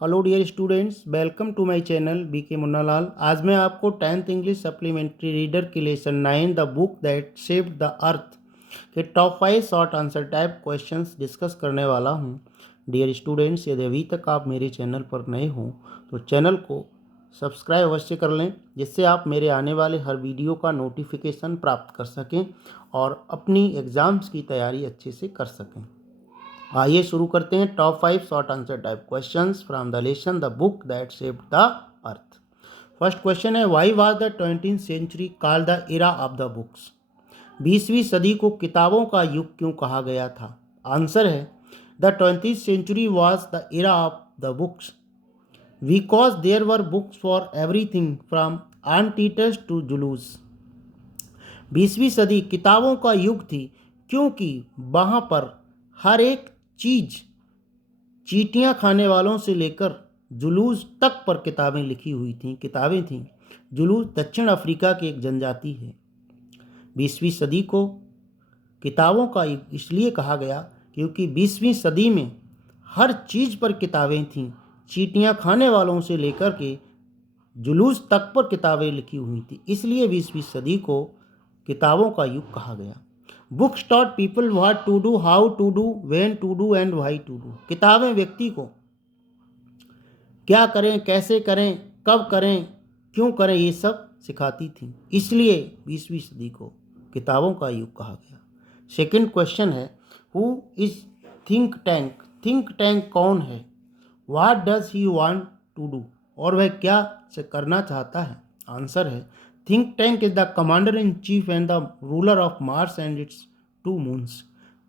Hello dear students, welcome to my channel BK Munnalal. आज मैं आपको 10th इंग्लिश सप्लीमेंट्री रीडर की lesson 9 the book that shaped the earth के top 5 short answer type questions discuss करने वाला हूं। Dear students, यदि अभी तक आप मेरे चैनल पर नए हो तो चैनल को सब्सक्राइब अवश्य कर लें, जिससे आप मेरे आने वाले हर वीडियो का नोटिफिकेशन प्राप्त कर सकें और अपनी एग्ज़ाम्स की तैयारी अच्छे से कर सकें। आइए शुरू करते हैं top 5 short answer type questions from the lesson the book that shaped the earth. First question है, why was the 20th century called the era of the books? 20वीं सदी को किताबों का युग क्यों कहा गया था? आंसर है, the 20th century was the era of the books because there were books for everything from ants to Zulus. 20वीं सदी किताबों का युग थी क्योंकि वहाँ पर हर एक चीज़, चींटियाँ खाने वालों से लेकर जुलूस तक पर किताबें लिखी हुई थीं, किताबें थीं। जुलूस दक्षिण अफ्रीका की एक जनजाति है। 20वीं सदी को किताबों का युग इसलिए कहा गया क्योंकि 20वीं सदी में हर चीज़ पर किताबें थीं, चींटियाँ खाने वालों से लेकर के जुलूस तक पर किताबें लिखी हुई थी, इसलिए 20वीं सदी को किताबों का युग कहा गया। Books taught people what to do, how to do, when to do and why to do. किताबें व्यक्ति को क्या करें, कैसे करें, कब करें, क्यों करें, ये सब सिखाती थी, इसलिए 20वीं सदी को किताबों का युग कहा गया। सेकंड क्वेश्चन है, who is think tank? Think tank कौन है? What does he want to do? और वह क्या से करना चाहता है? आंसर है, think tank is the commander in chief and the ruler of Mars and its 2 moons.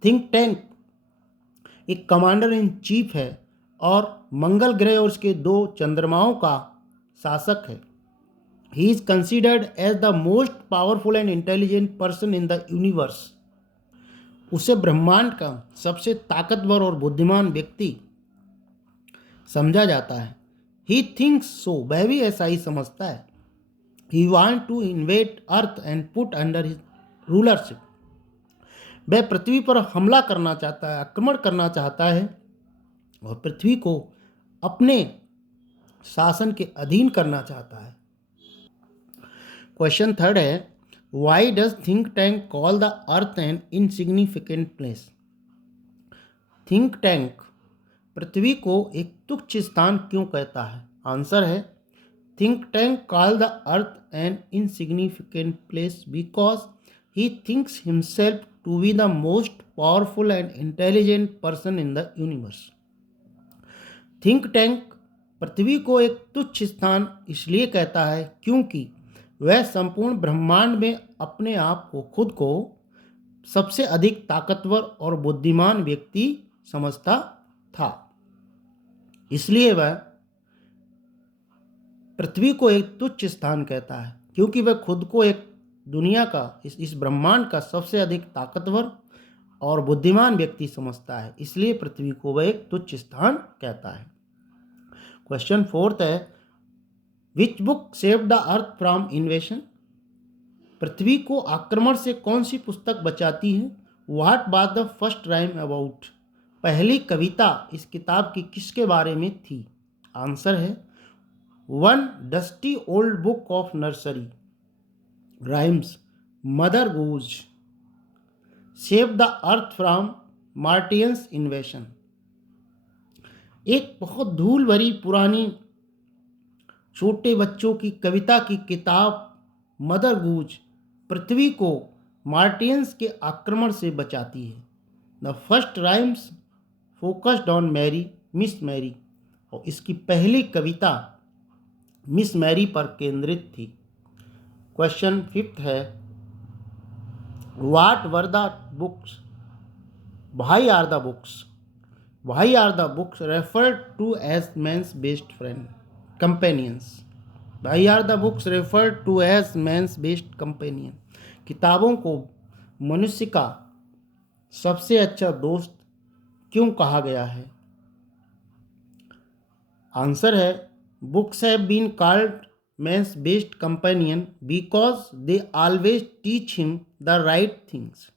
Think tank एक कमांडर इन चीफ है और मंगल ग्रह और उसके 2 चंद्रमाओं का शासक है। He is considered as the most powerful and intelligent person in the universe. उसे ब्रह्मांड का सबसे ताकतवर और बुद्धिमान व्यक्ति समझा जाता है। ही थिंक्स सो, वह भी ऐसा ही समझता है। He want to invade earth and put under his rulership. वह पृथ्वी पर हमला करना चाहता है, आक्रमण करना चाहता है और पृथ्वी को अपने शासन के अधीन करना चाहता है। क्वेश्चन थर्ड है, why does think tank call the earth an insignificant place? Think tank पृथ्वी को एक तुच्छ स्थान क्यों कहता है? आंसर है, think tank call the earth an insignificant place because he thinks himself to be the most powerful and intelligent person in the universe. Think tank पृथ्वी को एक तुच्छ स्थान इसलिए कहता है क्योंकि वह संपूर्ण ब्रह्मांड में अपने आप को, खुद को सबसे अधिक ताकतवर और बुद्धिमान व्यक्ति समझता था, इसलिए वह पृथ्वी को एक तुच्छ स्थान कहता है, क्योंकि वह खुद को एक दुनिया का, इस ब्रह्मांड का सबसे अधिक ताकतवर और बुद्धिमान व्यक्ति समझता है, इसलिए पृथ्वी को वह एक तुच्छ स्थान कहता है। क्वेश्चन फोर्थ है, which book saved the earth from invasion? पृथ्वी को आक्रमण से कौन सी पुस्तक बचाती है? What was the first rhyme about? पहली कविता इस किताब की किसके बारे में थी? आंसर है, one dusty old book of nursery rhymes Mother Goose save the earth from Martians invasion. एक बहुत धूल भरी पुरानी छोटे बच्चों की कविता की किताब मदर गूज पृथ्वी को मार्टियंस के आक्रमण से बचाती है। The first rhymes focused on Mary, miss Mary, और इसकी पहली कविता मिस मैरी पर केंद्रित थी। क्वेश्चन फिफ्थ है, what were the books? Why are the books? Why are the books referred to as man's best friend companions? Why are the books referred to as man's best companion? किताबों को मनुष्य का सबसे अच्छा दोस्त क्यों कहा गया है? आंसर है, books have been called man's best companion because they always teach him the right things.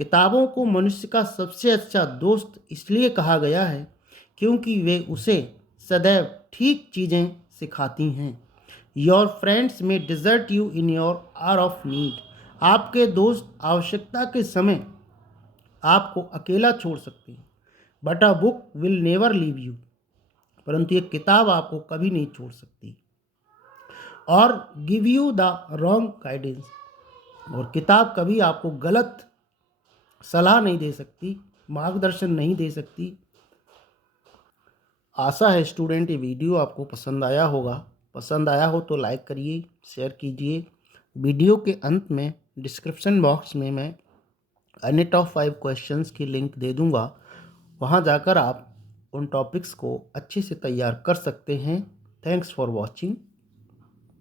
किताबों को मनुष्य का सबसे अच्छा दोस्त इसलिए कहा गया है क्योंकि वे उसे सदैव ठीक चीज़ें सिखाती हैं। Your friends may desert you in your hour of need. आपके दोस्त आवश्यकता के समय आपको अकेला छोड़ सकते हैं। But a book will never leave you. परंतु एक किताब आपको कभी नहीं छोड़ सकती। और give you the wrong guidance. और किताब कभी आपको गलत सलाह नहीं दे सकती, मार्गदर्शन नहीं दे सकती। आशा है स्टूडेंट ये वीडियो आपको पसंद आया होगा। पसंद आया हो तो लाइक करिए, शेयर कीजिए। वीडियो के अंत में डिस्क्रिप्शन बॉक्स में मैं अन्य टॉप 5 क्वेश्चंस की लिंक दे दूंगा। वहां जाकर आप उन टॉपिक्स को अच्छे से तैयार कर सकते हैं। Thanks for watching.